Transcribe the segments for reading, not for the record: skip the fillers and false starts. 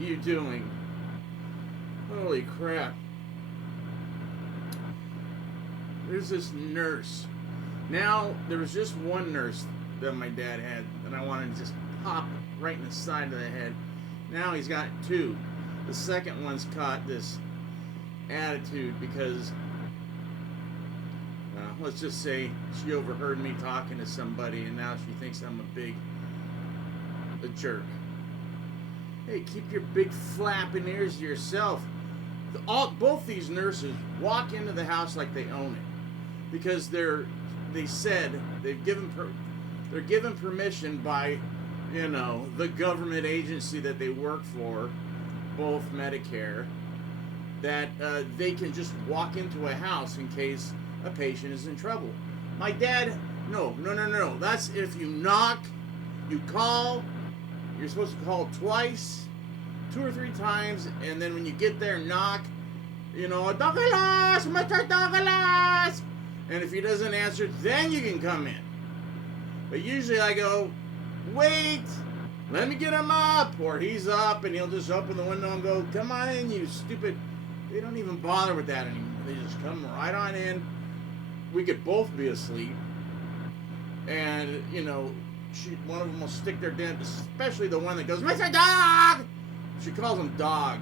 you doing? Holy crap. There's this nurse. Now, there was just one nurse that my dad had that I wanted to just pop right in the side of the head. Now he's got two. The second one's caught this attitude because, let's just say she overheard me talking to somebody and now she thinks I'm a jerk. Hey, keep your big flapping ears to yourself. Both these nurses walk into the house like they own it because they're given permission by, the government agency that they work for, both Medicare, that they can just walk into a house in case a patient is in trouble. My dad, no. That's if you knock, you call. You're supposed to call twice, 2 or 3 times, and then when you get there, knock. Douglas, Mr. Douglas. And if he doesn't answer, then you can come in. But usually I go, wait, let me get him up. Or he's up and he'll just open the window and go, come on in, you stupid. They don't even bother with that anymore. They just come right on in. We could both be asleep. And, one of them will stick their dent, especially the one that goes, Mr. Dog! She calls him Dog.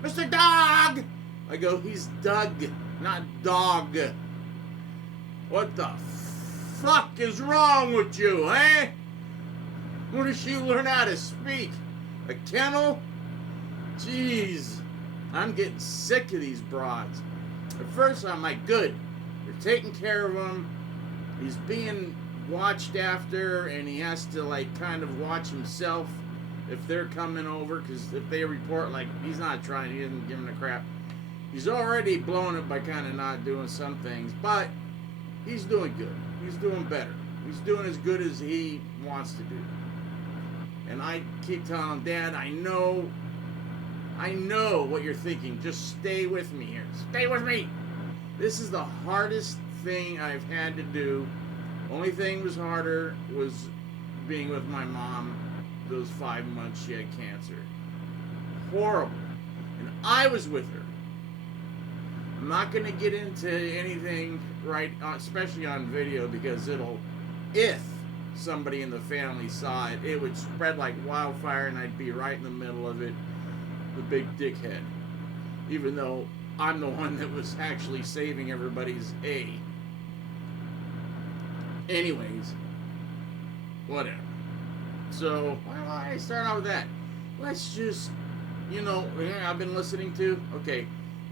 Mr. Dog! I go, he's Doug, not Dog. What the fuck is wrong with you, eh? When did she learn how to speak? A kennel? Jeez. I'm getting sick of these broads. At first, I'm like, good. They're taking care of him. He's being watched after, and he has to, kind of watch himself if they're coming over, because if they report, he's not trying, he isn't giving a crap. He's already blown it by kind of not doing some things, but he's doing good. He's doing better. He's doing as good as he wants to do. And I keep telling him, Dad, I know what you're thinking. Just stay with me here. Stay with me. This is the hardest thing I've had to do. Only thing was harder was being with my mom those 5 months she had cancer. Horrible. And I was with her. I'm not going to get into anything especially on video, because if somebody in the family saw it, it would spread like wildfire and I'd be right in the middle of it, the big dickhead. Even though I'm the one that was actually saving everybody's A. Anyways, whatever. So, why don't I start out with that? Let's just, I've been listening to, okay,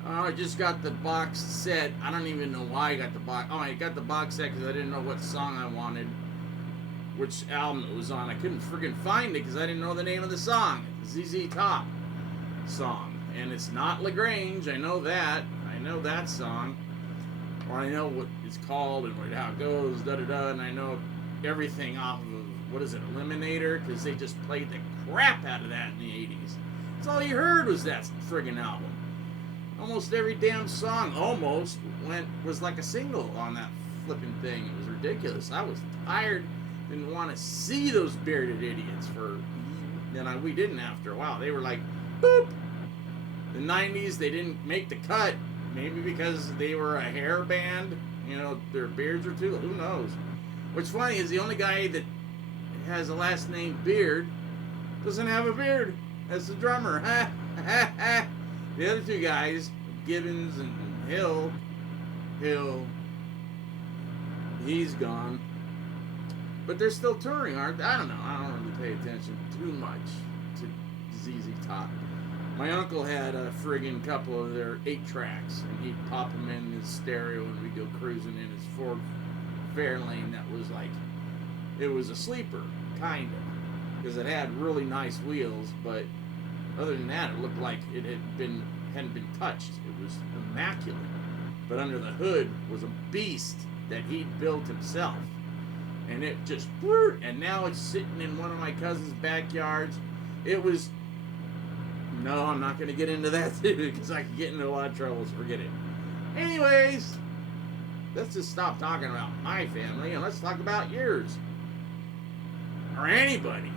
I just got the box set. I don't even know why I got the box. Oh, I got the box set because I didn't know what song I wanted, which album it was on. I couldn't friggin' find it because I didn't know the name of the song. ZZ Top song. And it's not LaGrange. I know that. I know that song. Or I know what it's called and how it goes, da-da-da, and I know everything off of, Eliminator, because they just played the crap out of that in the 80s. That's all you heard was that friggin' album. Almost every damn song was like a single on that flipping thing. It was ridiculous. I was tired, didn't want to see those bearded idiots we didn't after a while. They were like, boop. The 90s, they didn't make the cut. Maybe because they were a hair band, their beards were too, who knows. What's funny is the only guy that has the last name Beard doesn't have a beard. That's the drummer. The other two guys, Gibbons and Hill, he's gone. But they're still touring, aren't they? I don't know. I don't really pay attention too much to ZZ Top. My uncle had a friggin' couple of their 8 tracks, and he'd pop them in his stereo, and we'd go cruising in his Ford Fairlane that was it was a sleeper, kind of, because it had really nice wheels, but other than that, it looked like it hadn't been touched. It was immaculate. But under the hood was a beast that he'd built himself. And it just, and now it's sitting in one of my cousin's backyards. It was, no, I'm not going to get into that too, because I could get into a lot of trouble, so forget it. Anyways, let's just stop talking about my family and let's talk about yours. Or anybody's.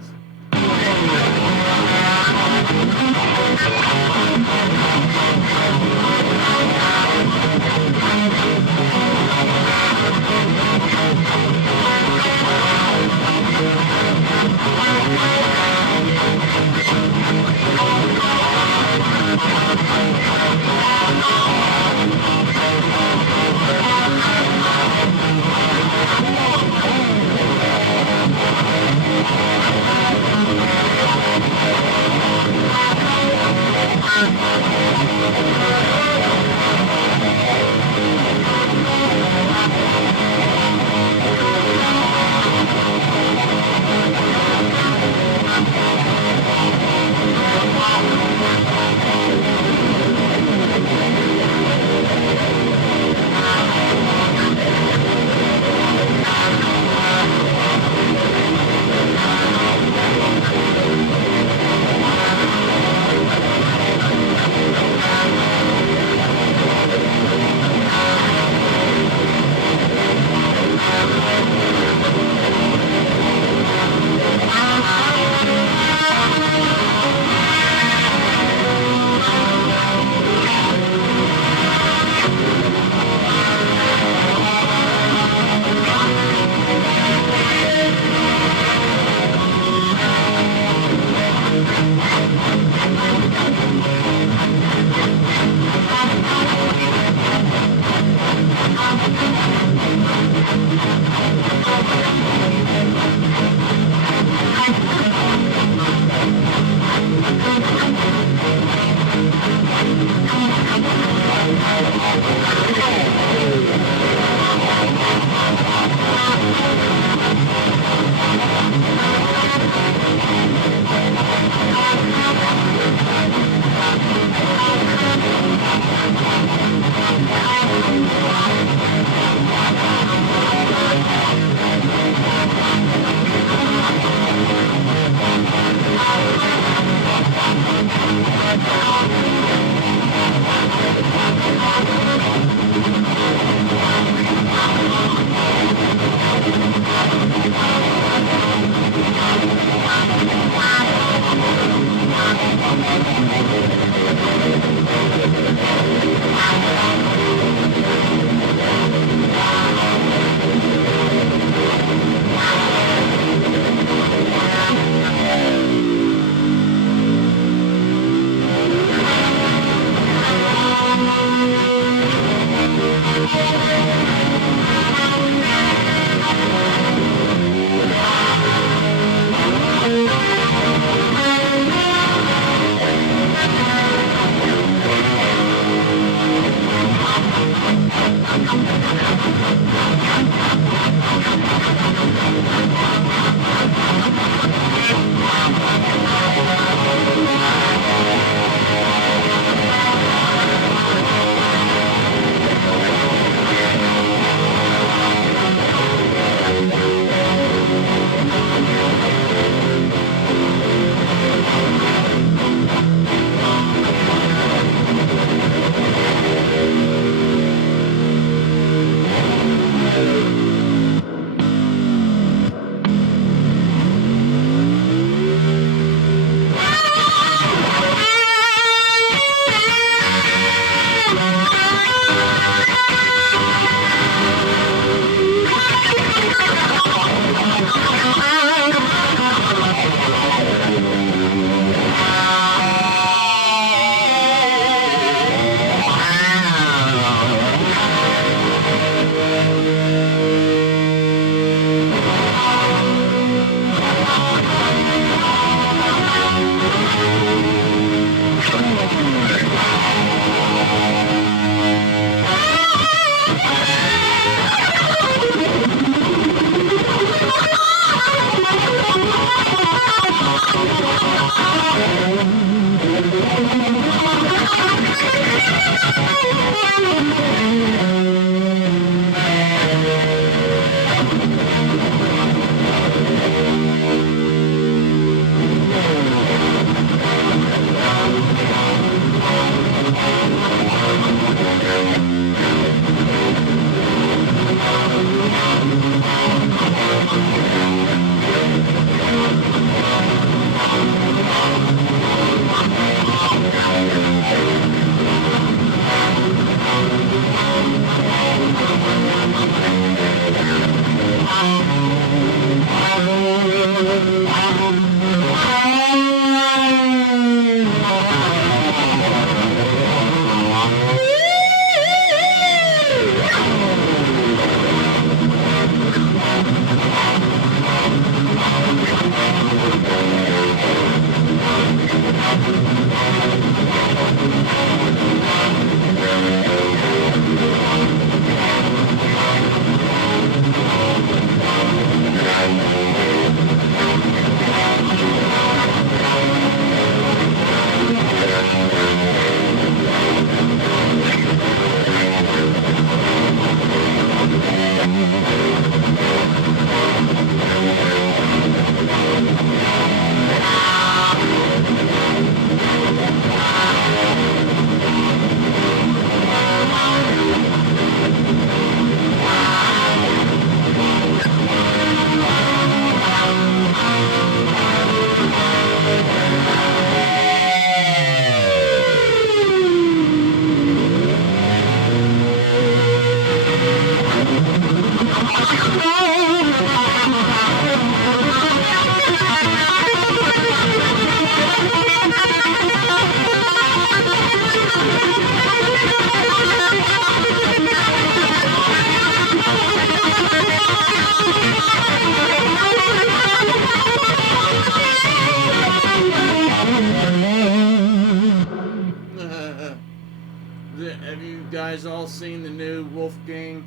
guys all seen the new Wolfgang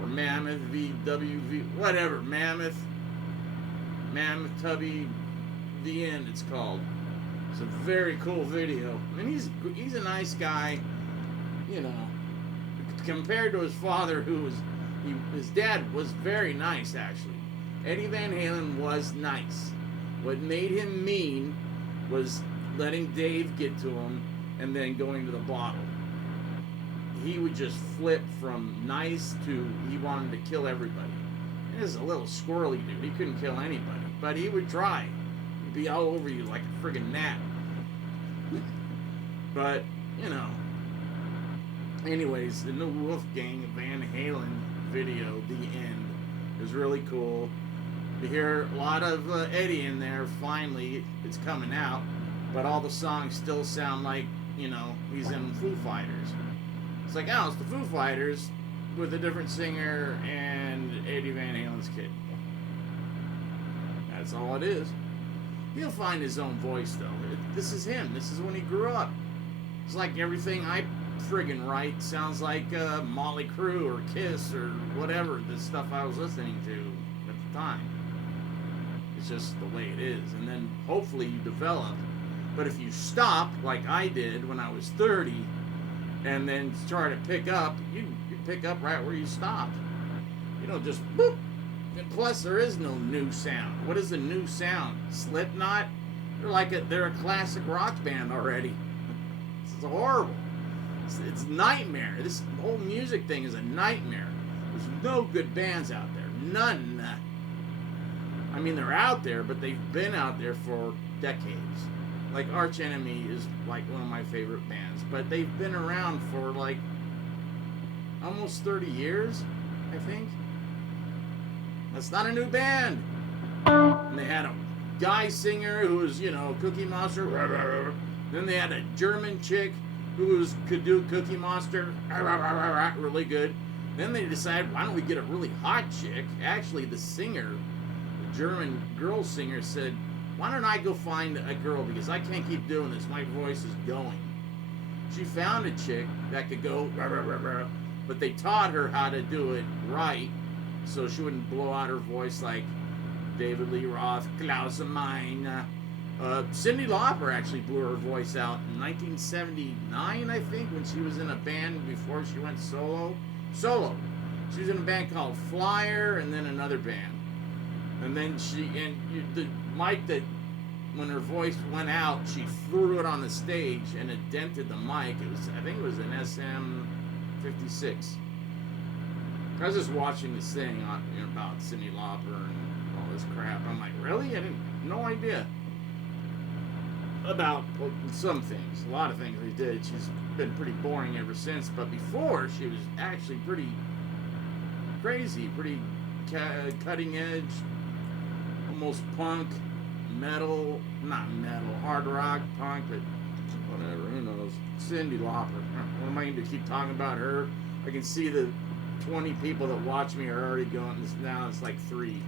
or Mammoth VWV, whatever, Mammoth Tubby, The End it's called. It's a very cool video. I mean, he's a nice guy, you know, compared to his father, his dad was very nice, actually. Eddie Van Halen was nice. What made him mean was letting Dave get to him and then going to the bottle. He would just flip from nice to he wanted to kill everybody. He was a little squirrely dude. He couldn't kill anybody, but he would try. He'd be all over you like a friggin' gnat. But, you know. Anyways, the new Wolfgang Van Halen video, The End, is really cool. You hear a lot of Eddie in there. Finally, it's coming out, but all the songs still sound like, you know, he's in Foo Fighters. It's like, oh, it's the Foo Fighters with a different singer and Eddie Van Halen's kid. That's all it is. He'll find his own voice, though. This is him. This is when he grew up. It's like everything I friggin' write sounds like Motley Crue or Kiss or whatever, the stuff I was listening to at the time. It's just the way it is. And then hopefully you develop. But if you stop, like I did when I was 30, and then try to pick up, you pick up right where you stopped. You don't just boop. And plus, there is no new sound. What is a new sound? Slipknot? They're a classic rock band already. It's horrible. It's nightmare. This whole music thing is a nightmare. There's no good bands out there. None. I mean, they're out there, but they've been out there for decades. Like Arch Enemy is like one of my favorite bands, but they've been around for like almost 30 years, I think. That's not a new band. And they had a guy singer who was, you know, Cookie Monster. Then they had a German chick who could do Cookie Monster really good. Then they decided, why don't we get a really hot chick? Actually, the singer, the German girl singer, said, why don't I go find a girl, because I can't keep doing this. My voice is going. She found a chick that could go, but they taught her how to do it right, so she wouldn't blow out her voice like David Lee Roth, Klaus and mine. Cyndi Lauper actually blew her voice out in 1979, I think, when she was in a band before she went solo. She was in a band called Flyer, and then another band. And then the mic that, when her voice went out, she threw it on the stage and it dented the mic. I think it was an SM56. I was just watching this thing about Cyndi Lauper and all this crap. I'm like, really? I no idea. About some things, a lot of things they did. She's been pretty boring ever since, but before she was actually pretty crazy, pretty cutting edge, almost punk, metal, not metal, hard rock, punk, but whatever, who knows. Cyndi Lauper. What am I going to keep talking about her? I can see the 20 people that watch me are already going, now it's like 3.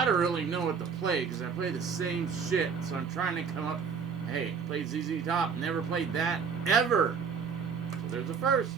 I don't really know what to play because I play the same shit, so I'm trying to come up. Hey, played ZZ Top, never played that ever. So there's the first.